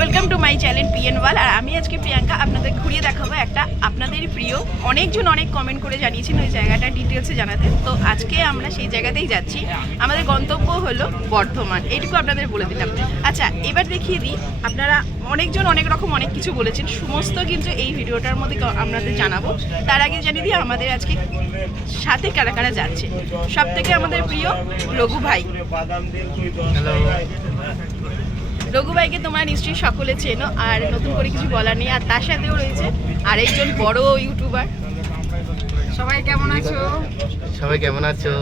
Welcome to my channel PN wall. আর আমি আজকে প্রিয়াঙ্কা আপনাদের ঘুরিয়ে দেখাবো একটা আপনাদেরই প্রিয়, অনেকজন অনেক কমেন্ট করে জানিয়েছেন ওই জায়গাটা ডিটেলসে জানাতে। তো আজকে আমরা সেই জায়গাতেই যাচ্ছি। আমাদের গন্তব্য হলো বর্ধমান, এইটুকু আপনাদের বলে দিলাম। আচ্ছা, এবার দেখিয়ে দিই। আপনারা অনেকজন অনেক রকম অনেক কিছু বলেছেন, সমস্ত কিন্তু এই ভিডিওটার মধ্যে আপনাদের জানাবো। তার আগে জানিয়ে দিই আমাদের আজকে সাথে কারা কারা যাচ্ছে। সব থেকে আমাদের প্রিয় রঘু ভাই। রঘু ভাইকে তোমরা নিশ্চয়ই সকলে চেনো, আর নতুন করে কিছু বলার নেই। আর তার সাথেও রয়েছে আরেকজন বড় ইউটিউবার। সবাই কেমন আছো? সবাই কেমন আছো?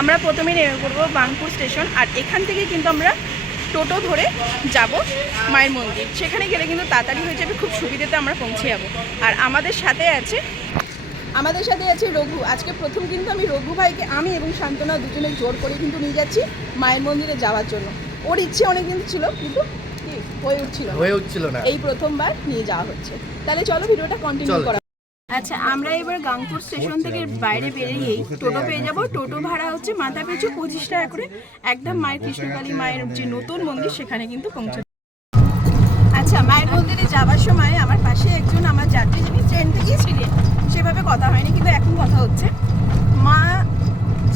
আমরা প্রথমে নেমে পড়বো বার্নপুর স্টেশন, আর এখান থেকে কিন্তু আমরা টোটো ধরে যাব মায়ের মন্দির। সেখানে গেলে কিন্তু তাড়াতাড়ি হয়ে যাবে, খুব সুবিধাতে আমরা পৌঁছে যাবো। আর আমাদের সাথে আছে রঘু। আজকে প্রথম কিন্তু আমি রঘু ভাইকে আমি এবং শান্তনা দুজনে জোর করে কিন্তু নিয়ে যাচ্ছি মায়ের মন্দিরে যাওয়ার জন্য। ওর ইচ্ছে অনেক দিন ছিল, কিন্তু হয়ে উঠছিল না। এই প্রথমবার নিয়ে যাওয়া হচ্ছে। তাহলে চলো ভিডিওটা কন্টিনিউ করা। আচ্ছা, আমরা এবার গাংপুর স্টেশন থেকে বাইরে বেরিয়েই টোটো পেয়ে যাব। টোটো ভাড়া হচ্ছে মাথা পিছু 25 টাকা করে, একদম মায়ের কৃষ্ণকালী মায়ের যে নতুন মন্দির সেখানে কিন্তু পৌঁছে। আচ্ছা, মায়ের মন্দিরে যাওয়ার সময় আমার পাশে একজন আমার যাত্রী, যিনি ট্রেন থেকেই ছিলেন, সেভাবে কথা হয়নি কিন্তু এখন কথা হচ্ছে। মা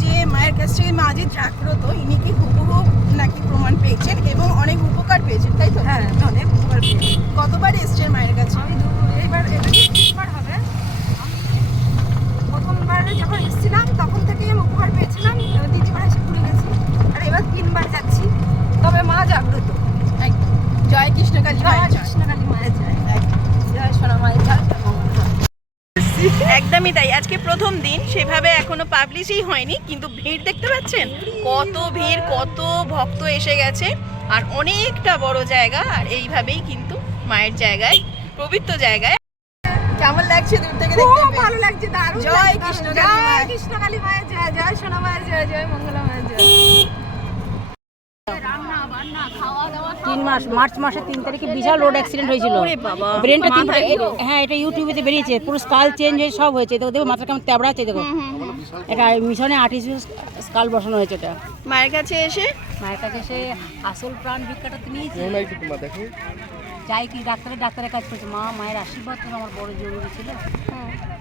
যে মায়ের কাছ থেকে মা যে জাগ্রত, ইনি কি হুবহু নাকি প্রমাণ পেয়েছেন এবং অনেক উপকার পেয়েছেন, তাই তো? হ্যাঁ, অনেক উপকার পেয়েছেন। কতবার এসছেন মায়ের কাছে? আমি এবার দ্বিতীয়বার হবে। প্রথমবার যখন এসেছিলাম তখন থেকেই আমি উপকার পেয়েছিলাম, দ্বিতীয়বার এসে ঘুরে গেছি, আর এবার 3বার যাচ্ছি। তবে মা জাগ্রত। জয় কৃষ্ণকালী মায়ের জয়। কৃষ্ণকালী মায়ের জয়, জয় সোনা মায়ের জয়। একদমই তাই। আজকে প্রথম দিন, সেভাবে এখনো পাবলিশই হয়নি, কিন্তু ভিড় দেখতে পাচ্ছেন, কত ভিড়, কত ভক্ত এসে গেছে। আর অনেকটা বড় জায়গা, আর এইভাবেই কিন্তু মায়ের জায়গায়, পবিত্র জায়গায়। কেমন লাগছে দূর থেকে দেখতে? খুব ভালো লাগছে, দারুণ। জয় কৃষ্ণকালী জয় মায়ের। কৃষ্ণকালী মায়ের জয়, জয় সোনা মায়ের জয়, জয় মঙ্গলা মায়ের জয়। 3 মাস মার্চ মাসের 3 তারিখে বিশাল রোড অ্যাক্সিডেন্ট হয়েছিল। ব্রেনটা হ্যাঁ, এটা ইউটিউবে বেরিয়েছে, পুরো স্কাল চেঞ্জ হয়ে সব হয়েছে। দেখো দেখো মাথা কেমন তেবড়া আছে, দেখো। এটা মিশনে আর্টিফিশিয়াল স্কাল বসানো হয়েছে। এটা মায়ের কাছে এসে আসল প্রাণ ভিক্ষাটা তো নিয়েছি। যাই কি ডাক্তারের কাজ করছে। মায়ের আশীর্বাদ তো আমার বড় জরুরি ছিল।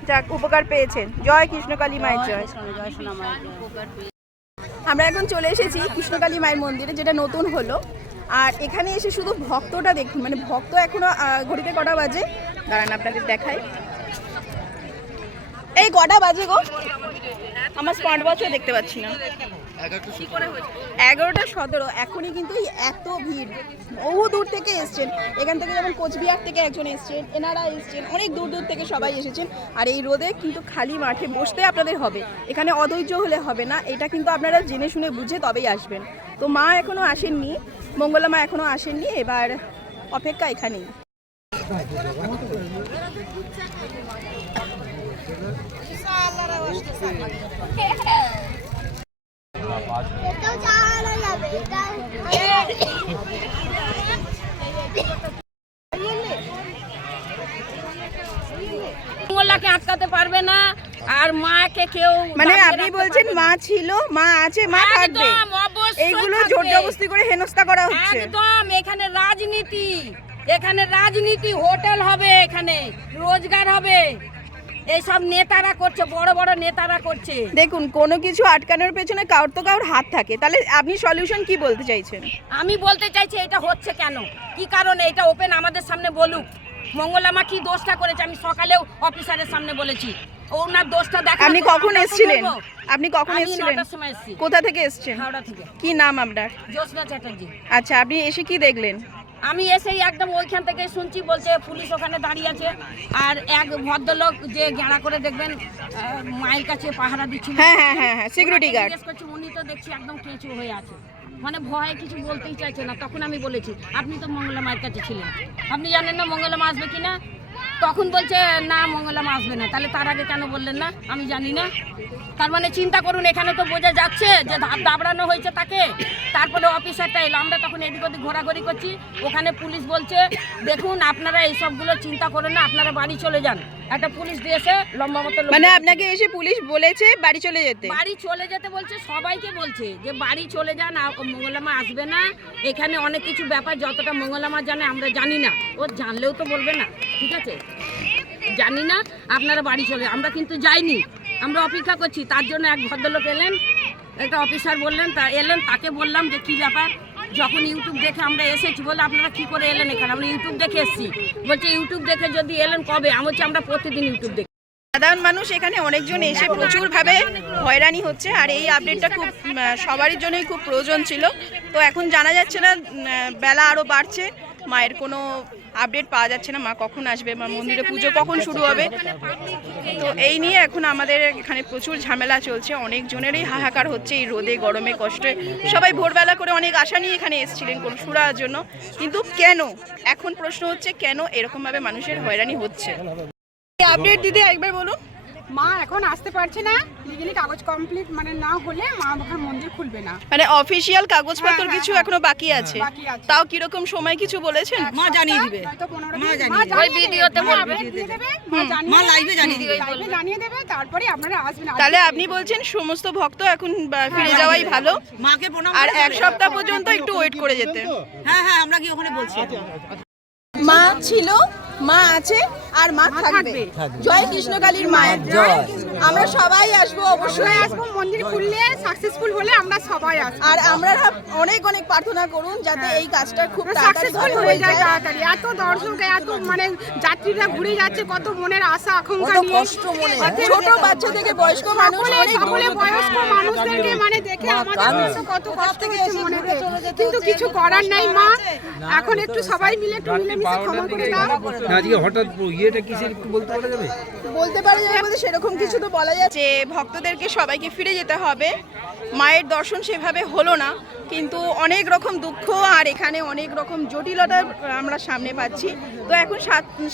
যাক, উপকার পেয়েছেন। জয় কৃষ্ণকালী মায়ের জয়। জয় সোনা মায়ের জয়। আমরা এখন চলে এসেছি কৃষ্ণকালী মায়ের মন্দিরে, যেটা নতুন হলো। আর এখানে এসে শুধু ভক্তটা দেখুন, মানে ভক্ত এখনো ঘড়িতে কটা বাজে দাঁড়ান আপনাদের দেখাই। এই কটা বাজে গো? আমার স্মার্ট ওয়াচও দেখতে পাচ্ছি না। 11:17। এখনই কিন্তু এত ভিড়। বহু দূর থেকে এসছেন, এখান থেকে যেমন কোচবিহার থেকে একজন এসছেন, এনারা এসছেন, অনেক দূর দূর থেকে সবাই এসেছেন। আর এই রোদে কিন্তু খালি মাঠে বসতে আপনাদের হবে, এখানে অধৈর্য হলে হবে না। এটা কিন্তু আপনারা জেনে শুনে বুঝে তবেই আসবেন। তো মা এখনও আসেননি, মঙ্গলা মা এখনও আসেননি, এবার অপেক্ষা এখানেই। মঙ্গলাকে আটকাতে পারবে না, আর মাকে কেউ মানে আপনি বলছেন মা ছিল, মা আছে, মা থাকবে, এইগুলো জোর জবরদস্তি করে হেনস্থা করা হচ্ছে। একদম। এখানে রাজনীতি, হোটেল হবে, এখানে রোজগার হবে, এইসব নেতারা করছে, বড় বড় নেতারা করছে। দেখুন, কোনো কিছু আটকানোর পেছনে কারোর হাত থাকে। তাহলে আপনি সলিউশন কি বলতে চাইছেন? আমি বলতে চাইছি এটা হচ্ছে কেন, কি কারণে, এটা ওপেন আমাদের সামনে বলুক। মঙ্গলামা কি দোষটা করেছে, আমি সকালেও অফিসারের সামনে বলেছি, ওনার দোষটা দেখা। আপনি কখন এসেছিলেন? আপনি কখন এসেছিলেন? 9টার সময় এসেছি। কোথা থেকে এসেছেন? হাওড়া থেকে। কি নাম আপনার? জ্যোৎস্না চ্যাটার্জি। আচ্ছা, আপনি এসে কি দেখলেন? আমি এসেই একদম ওইখান থেকে শুনছি, বলছে পুলিশ ওখানে দাঁড়িয়ে আছে, আর এক ভদ্রলোক যে গেঁড়া করে দেখবেন মায়ের কাছে পাহারা দিচ্ছিল। হ্যাঁ, সিকিউরিটি গার্ড। জিজ্ঞেস করছি, উনি তো দেখছি একদম কেঁচু হয়ে আছে, মানে ভয়ে কিছু বলতেই চাইছে না। তখন আমি বলেছি, আপনি তো মঙ্গলা মায়ের কাছে ছিলেন, আপনি জানেন না মঙ্গলা মা আসবে কিনা? তখন বলছে না মঙ্গলা মা আসবে না, তাহলে তার আগে কেন বললেন না? আমি জানি না। তার মানে চিন্তা করুন, এখানে তো বোঝা যাচ্ছে যে দাবড়ানো হয়েছে তাকে। তারপরে অফিসারটা এলো, আমরা তখন এদিক ওদিক ঘোরাঘুরি করছি, ওখানে পুলিশ বলছে দেখুন আপনারা এইসবগুলো চিন্তা করেন না, আপনারা বাড়ি চলে যান। একটা পুলিশ দিয়েছে লম্বা মতো, মানে আপনাকে এসে পুলিশ বলেছে বাড়ি চলে যেতে? বাড়ি চলে যেতে বলছে, সবাইকে বলছে যে বাড়ি চলে যান, মঙ্গলা মা আসবে না। এখানে অনেক কিছু ব্যাপার যতটা মঙ্গলা মা জানে আমরা জানি না, ও জানলেও তো বলবে না, ঠিক আছে? জানি না, আপনারা বাড়ি চলে। আমরা কিন্তু যাইনি, আমরা অপেক্ষা করছি। তার জন্য এক ভদ্রলোক এলেন, একটা অফিসার বললেন, তা এলেন, তাকে বললাম যে কী ব্যাপার। যখন ইউটিউব দেখে আমরা এসেছি, বলে আপনারা কী করে এলেন এখানে? আমরা ইউটিউব দেখে এসেছি। বলছে ইউটিউব দেখে যদি এলেন কবে? আমি বলছি আমরা প্রতিদিন ইউটিউব দেখি। সাধারণ মানুষ এখানে অনেকজন এসে প্রচুরভাবে হয়রানি হচ্ছে, আর এই আপডেটটা খুব সবারই জন্যই খুব প্রয়োজন ছিল। তো এখন জানা যাচ্ছে না, বেলা আরও বাড়ছে, মায়ের কোনো আপডেট পাওয়া যাচ্ছে না, মা কখন আসবে, মা মন্দিরে পুজো কখন শুরু হবে। তো এই নিয়ে এখন আমাদের এখানে প্রচুর ঝামেলা চলছে, অনেকজনেরই হাহাকার হচ্ছে এই রোদে গরমে কষ্টে। সবাই ভোরবেলা করে অনেক আশা নিয়ে এখানে এসেছিলেন কোনো সুরার জন্য, কিন্তু কেন, এখন প্রশ্ন হচ্ছে কেন এরকমভাবে মানুষের হয়রানি হচ্ছে। আপডেট দিদি একবার বলুন। মা এখন আসতে পারছে না, লিগালি কাগজ কমপ্লিট মানে না হলে মা এখন মন্দির খুলবে না। মানে অফিসিয়াল কাগজপত্র কিছু এখনো বাকি আছে, বাকি আছে। তাও কিরকম সময় কিছু বলেছেন? মা জানিয়ে দিবে, হয়তো 15 মা দিন জানিয়ে ওই ভিডিওতে বলবে, মা লাইভে জানিয়ে দিবে। লাইভে জানিয়ে দেবে, তারপরে আপনারা আসবেন। তাহলে আপনি বলছেন সমস্ত ভক্ত এখন ফিরে যাওয়াই ভালো, মাকে প্রণাম আর এক সপ্তাহ পর্যন্ত একটু ওয়েট করে যেতে। হ্যাঁ হ্যাঁ, আমরা কি ওখানে বলছি। মা ছিল, মা আছে, আর মা থাকবে। জয় কৃষ্ণকালীর মায়ের জয়। আমরা সবাই আসবো, অবশ্যই আসবো। মন্দির খুললে সাকসেসফুল হলে আমরা সবাই আসবো। আর আমরা অনেক অনেক প্রার্থনা করুন যাতে এই কাজটা খুব সাকসেসফুল হয়ে যায় তাড়াতাড়ি। এত দর্শক, এত মানে যাত্রীরা ঘুরে যাচ্ছে, কত মনের আশা আকাঙ্ক্ষা নিয়ে, ছোট বাচ্চা থেকে বয়স্ক মানুষ, সকলে বয়স্ক মানুষদেরকে মানে দেখে আমাদের কত কষ্ট হচ্ছে মনেতে, কিন্তু কিছু করার নাই। মা এখন একটু সবাই মিলে একটু মিলেমিশে ক্ষমা করে দাও। আজকে হঠাৎ ইয়েটা কিসের একটু বলতে পারা যাবে? বলতে পারা যাবে বলতে সেরকম কিছু তো বলা যাচ্ছে। ভক্তদেরকে সবাইকে ফিরে যেতে হবে, মায়ের দর্শন সেভাবে হলো না, কিন্তু অনেক রকম দুঃখ আর এখানে অনেক রকম জটিলতা আমরা সামনে পাচ্ছি। তো এখন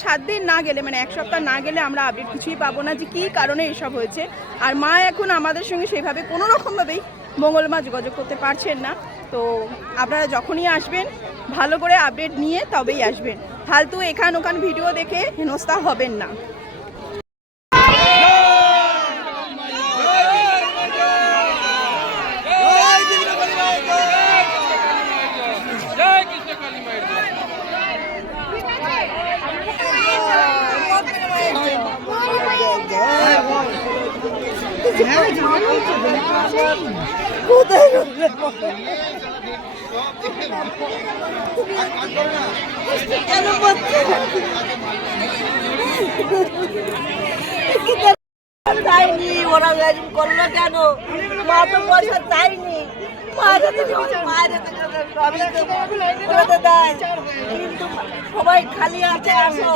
7 দিন না গেলে, মানে এক সপ্তাহ না গেলে আমরা আপডেট কিছুই পাবো না যে কী কারণে এসব হয়েছে। আর মা এখন আমাদের সঙ্গে সেভাবে কোনো রকমভাবেই মঙ্গলমা যোগাযোগ করতে পারছেন না। তো আপনারা যখনই আসবেন ভালো করে আপডেট নিয়ে তবেই আসবেন, ফালতু এখান ওখান ভিডিও দেখে হেনস্থা হবেন না। চাইনি, ওরা করলো কেন? মা তো পয়সা চাইনি, কিন্তু সবাই খালি আছে, আসো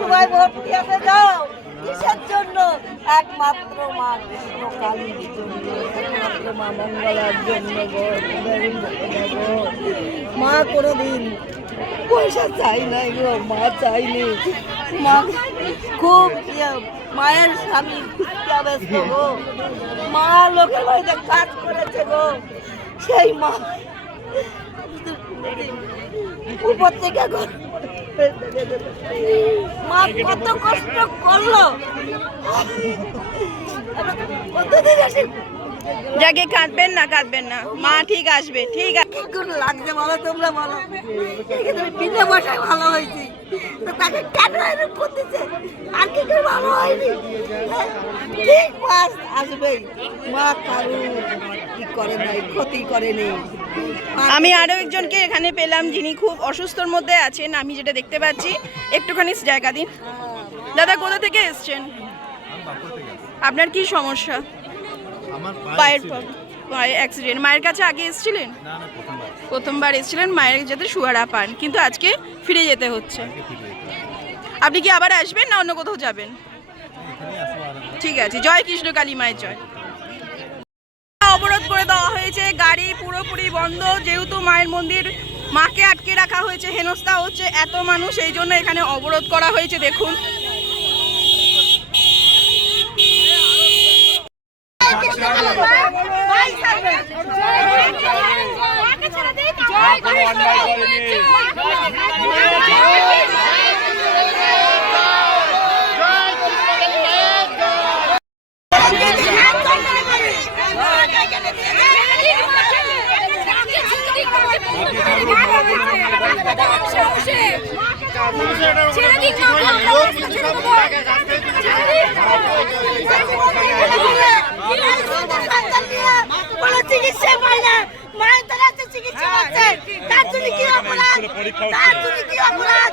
সবাই ভোট দিতে যাও। কিসের জন্য? একমাত্র মা কৃষ্ণ কালীর জন্য, একমাত্র মা মঙ্গলার জন্য। মা কোনোদিন পয়সা চাই নাই গো, মা চাইনি। মা খুব মায়ের স্বামী ব্যস্ত গো, মা লোকের বাড়িতে কাজ করেছে গো, সেই মা উপর থেকে মা কত কষ্ট করলো। যাকে কাঁদবেন না, কাঁদবেন না, মা ঠিক আসবে, ঠিক আছে। কি লাগছে বলো, তোমরা বলো। বিনা পয়সায় ভালো হয়েছি, তো তাকে কেন এরকম করতেছে? আর কি করে ভালো হয়নি? ঠিক মাস আসবেই, মা কারুর কি করে নাই, ক্ষতি করেনি। আমি আরও একজনকে এখানে পেলাম যিনি খুব অসুস্থর মধ্যে আছেন, আমি যেটা দেখতে পাচ্ছি। একটুখানি জায়গা দিন। দাদা কোথা থেকে এসছেন? আপনার কি সমস্যা? পায়ের অ্যাক্সিডেন্ট। মায়ের কাছে আগে এসেছিলেন? প্রথমবার এসেছিলেন, মায়ের যাতে সুয়ারা পান, কিন্তু আজকে ফিরে যেতে হচ্ছে। আপনি কি আবার আসবেন না অন্য কোথাও যাবেন? ঠিক আছে, জয় কৃষ্ণকালী মায়ের জয়। অবরোধ করে দেওয়া হয়েছে, গাড়ি পুরোপুরি বন্ধ, যেহেতু মায়ের মন্দির, মাকে আটকে রাখা হয়েছে, হেনস্থা হচ্ছে এত মানুষ, এই জন্য এখানে অবরোধ করা হয়েছে। দেখুন চিকিৎসা পায় না, মায়ের দ্বারা চিকিৎসা হচ্ছে, তার জন্য কি অপরাধ, তার জন্য কি অপরাধ।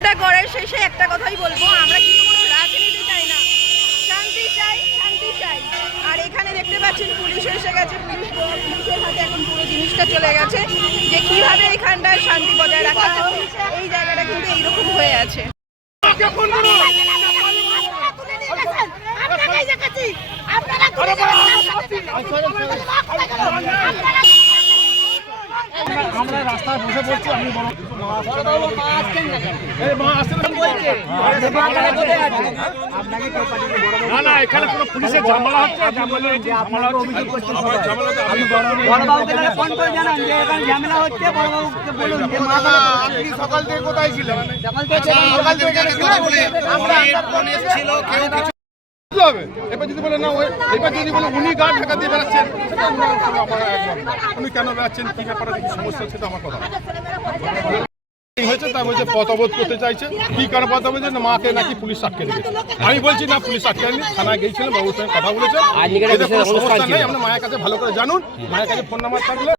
এটা করার শেষে একটা কথাই বলবো, আমরা কিন্তু কোনো রাজনীতি চাই না, শান্তি চাই, শান্তি চাই। আর এখানে দেখতে পাচ্ছেন পুলিশ এসে গেছে, পুলিশের হাতে এখন পুরো জিনিসটা চলে গেছে যে কিভাবে এখানটায় শান্তি বজায় রাখা হবে। এই জায়গাটা কিন্তু এইরকম হয়ে আছে। আমরা রাস্তায় বসে পড়ছি, আমি না এখানে কোনো পুলিশের ঝামেলা হচ্ছে, সকাল থেকে কোথায় ছিলেন? এবার যদি বলে না, এবার যদি বলে উনি গা ঢাকা দিয়ে বেড়াচ্ছেন, উনি কেন বেড়াচ্ছেন, কি ব্যাপারে কি সমস্যা হচ্ছে, আমার কথা হয়েছে। তা বলছে পথ অবরোধ করতে চাইছে, কি কারণ পথ অবরোধ, না মাকে নাকি পুলিশ আটকে দিয়েছে। আমি বলছি না, পুলিশ আটকে নেই, থানায় গিয়েছিলেন, বাবুর সঙ্গে কথা বলেছেন, সমস্যা নেই, আপনার মায়ের কাছে ভালো করে জানুন, মায়ের কাছে ফোন নাম্বার থাকলে।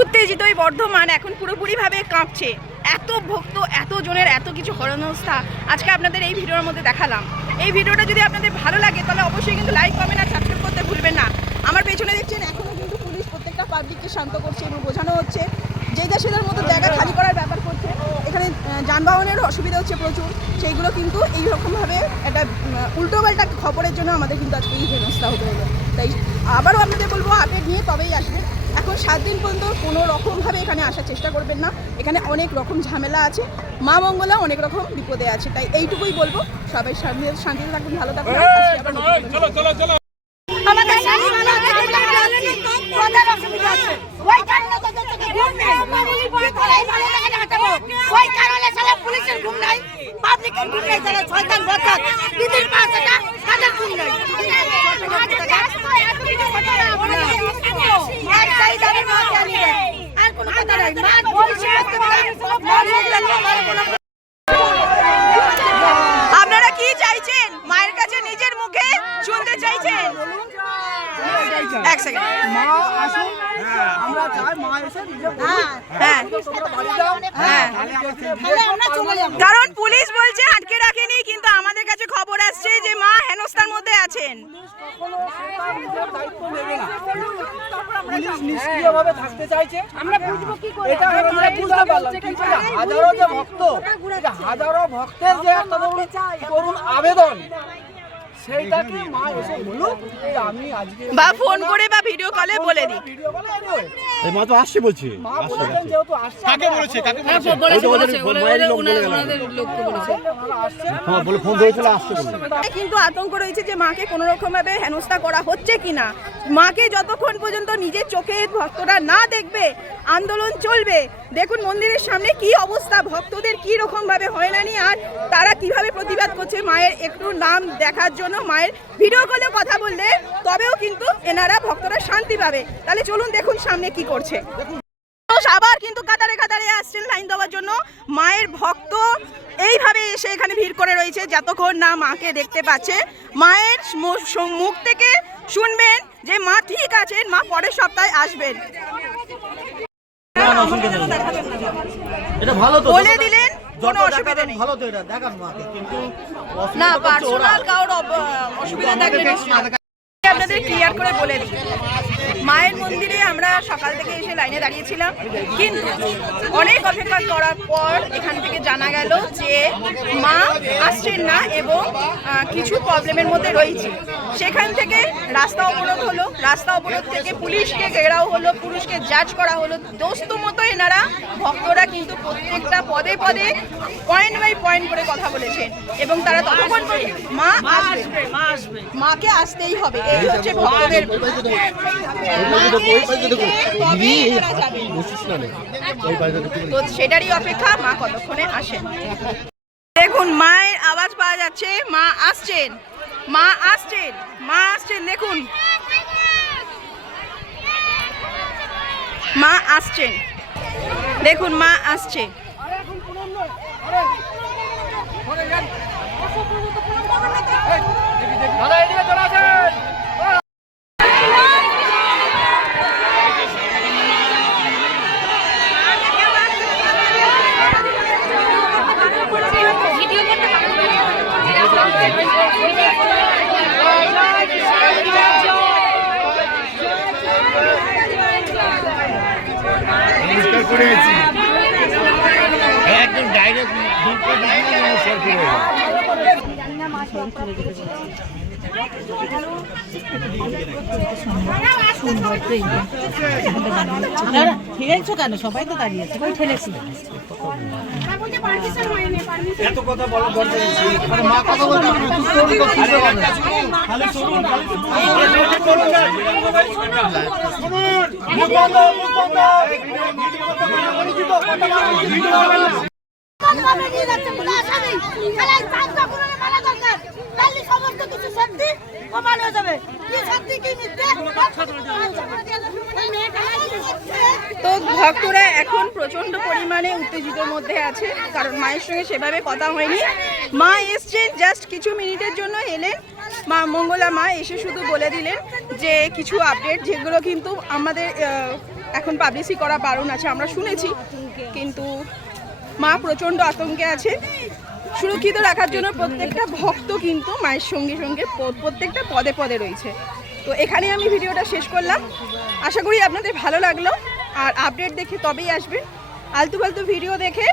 উত্তেজিত এই বর্ধমান এখন পুরোপুরিভাবে কাঁপছে। এত ভক্ত, এত জনের এত কিছু হরণস্থা আজকে আপনাদের এই ভিডিওর মধ্যে দেখালাম। এই ভিডিওটা যদি আপনাদের ভালো লাগে তাহলে অবশ্যই কিন্তু লাইক, কমেন্ট আর সাবস্ক্রাইব করতে ভুলবেন না। আমার পেছনে দেখছেন এখনও কিন্তু পুলিশ প্রত্যেকটা পাবলিককে শান্ত করছে এবং বোঝানো হচ্ছে যে দেশের মতো জায়গা খালি করার ব্যাপার করছে। এখানে যানবাহনের অসুবিধা হচ্ছে প্রচুর, সেইগুলো কিন্তু এইরকমভাবে একটা উল্টোপাল্টা খবরের জন্য আমাদের কিন্তু আজকে এই হেনস্থা হতে হলো। তাই আবারও আপনাদের বলবো, আপডেট নিয়ে তবেই আসবেন। এখন 7 দিন পর্যন্ত কোনো রকমভাবে এখানে আসার চেষ্টা করবেন না, এখানে অনেক রকম ঝামেলা আছে, মা মঙ্গলা অনেক রকম বিপদে আছে। তাই এইটুকুই বলবো, সবাই শান্তিতে থাকুন, ভালো থাকুন। আমাদের প্রধান অসুবিধা আছে, ওই কারণে ঘুম নেই, ওই কারণে সারা পুলিশের ঘুম নাই, পাবলিকের ঘুম নেই, সারা শয়তান বচ্চান দিদির পাশে তাদের ঘুম নেই। আর কোনো কথা নাই, আপনারা কি চাইছেন? মায়ের কাছে নিজের মুখে শুনতে চাইছেন? এক সেকেন্ড, মা আসুন, আমরা চাই মা এসে নিজে হ্যাঁ, কারণ পুলিশ বলছে আটকে রাখেনি, কিন্তু আমাদের কাছে খবর আসছে যে মা হেনস্থার মধ্যে আছেন। পুলিশ নিষ্ক্রিয়ভাবে থাকতে চাইছে, আমরা বুঝবো কি করে, এটা আমরা বুঝতে পারলাম। কিন্তু হাজারো যে ভক্ত, হাজারো ভক্তের যে একটা করুণ আবেদন, সেইটাকে মা এসে বলুক যে আমি আজকে বা ফোন করে বা ভিডিও কলে বলে দিই। ভিডিও বলে anyway, এই মা তো আসছে বলছে, মা বলেছেন যেহেতু আসছে, কাকে বলেছে, কাকে বলেছে? হ্যাঁ বলে ফোন ধরেছিল, আসছে বলে। কিন্তু আতঙ্ক রয়েছে যে মাকে কোনো রকম ভাবে হেনস্থা করা হচ্ছে কিনা। মাকে যতক্ষণ পর্যন্ত নিজের চোখে ভক্তরা না দেখবে আন্দোলন চলবে। দেখুন মন্দিরের সামনে কি অবস্থা, ভক্তদের কি রকম ভাবে হয়রানি, আর তারা কিভাবে প্রতিবাদ করছে মায়ের একটু নাম দেখার জন্য। মায়ের ভিডিও কলে কথা বললে তবেও কিন্তু এনারা ভক্তরা শান্তি পাবে। তাহলে চলুন দেখুন সামনে কি করছে। আবার কিন্তু কাতারে কাতারে আসছেন লাইন দেওয়ার জন্য। মায়ের ভক্ত এইভাবে এসে এখানে ভিড় করে রয়েছে যতক্ষণ না মাকে দেখতে পাচ্ছে। মায়ের মুখ থেকে শুনবেন যে মা ঠিক আছেন, মা পরের সপ্তাহে আসবেন। এটা ভালো তো, বলে দিলেন কোনো অসুবিধা নেই, ভালো তো, এটা দেখান মাকে, কিন্তু না পার্সোনাল কারোর অসুবিধা থাকলে আপনাদের ক্লিয়ার করে বলে দিই। মায়ের মন্দিরে আমরা সকাল থেকে এসে লাইনে দাঁড়িয়েছিলাম, কিন্তু অনেক অপেক্ষা করার পর এখান থেকে জানা গেল যে মা আসছেন না এবং কিছু প্রবলেমের মধ্যে রয়েছে। সেখান থেকে রাস্তা অবরোধ হলো, রাস্তা অবরোধ থেকে পুলিশকে ঘেরাও হলো, পুলিশকে জাজ করা হলো। দোস্ত মতো এনারা ভক্তরা কিন্তু প্রত্যেকটা পদে পদে পয়েন্ট বাই পয়েন্ট করে কথা বলেছেন এবং তারা ততক্ষণ মা আসবে, মাকে আসতেই হবে, এই হচ্ছে ভক্তদের। তবেই এনারা যাবেন। তো সেটারই অপেক্ষা, মা কতক্ষণে আসেন। দেখুন মায়ের আওয়াজ পাওয়া যাচ্ছে, মা আসছেন, মা আসছেন, মা আসছেন। দেখুন মা আসছেন, দেখুন মা আসছে। একদম ডাইরেক্ট ঠিক আছে কেন সবাই তো দাঁড়িয়ে আছে, ওই ঠেলেছি। এত কথা বলার দরকার নেই। আরে মা কথা বলতে হবে না, তুই স্টোরি করছিস খালি শুনুন মুখ বন্ধ নিয়ে যাচ্ছে পুরো আসামি খালি চাঁদটা করে মারা দরকার তাহলে সমস্ত কিছু সত্যি প্রমাণ হয়ে যাবে কি সত্যি কি মিথ্যে। তো ভক্তরা এখন প্রচন্ড পরিমাণে উত্তেজিত মধ্যে আছে, কারণ মায়ের সঙ্গে সেভাবে কথা হয়নি। মা এসছেন, জাস্ট কিছু মিনিটের জন্য এলেন। মা মঙ্গলা মা এসে শুধু বলে দিলেন যে কিছু আপডেট, যেগুলো কিন্তু আমাদের এখন পাবলিসি করা বারণ আছে, আমরা শুনেছি, কিন্তু মা প্রচণ্ড আতঙ্কে আছে। সুরক্ষিত রাখার জন্য প্রত্যেকটা ভক্ত কিন্তু মায়ের সঙ্গে সঙ্গে প্রত্যেকটা পদে পদে রয়েছে। তো এখানে আমি ভিডিওটা শেষ করলাম, আশা করি আপনাদের ভালো লাগলো। আর আপডেট দেখে তবেই আসবেন, আলতু ফালতু ভিডিও দেখে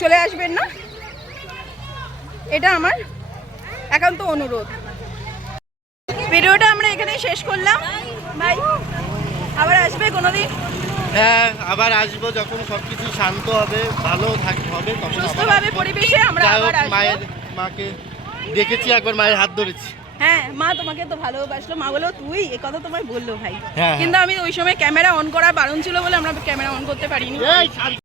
চলে আসবেন না, এটা আমার একান্ত অনুরোধ। ভিডিওটা আমরা এখানেই শেষ করলাম। ভাই আবার আসবে কোনোদিন? হ্যাঁ, আবার আসবো যখন সবকিছু শান্ত হবে, ভালো থাকতে হবে, তখন সুস্থভাবে পরিবেশে আমরা আবার আসবো। মাকে দেখেছি, একবার মায়ের হাত ধরেছি। হ্যাঁ, মা তোমাকে তো ভালোবাসলো, মা বলো তুই, এ কথা তোমায় বললো ভাই। হ্যাঁ, কিন্তু আমি ওই সময় ক্যামেরা অন করা বারণ ছিল বলে আমরা ক্যামেরা অন করতে পারিনি।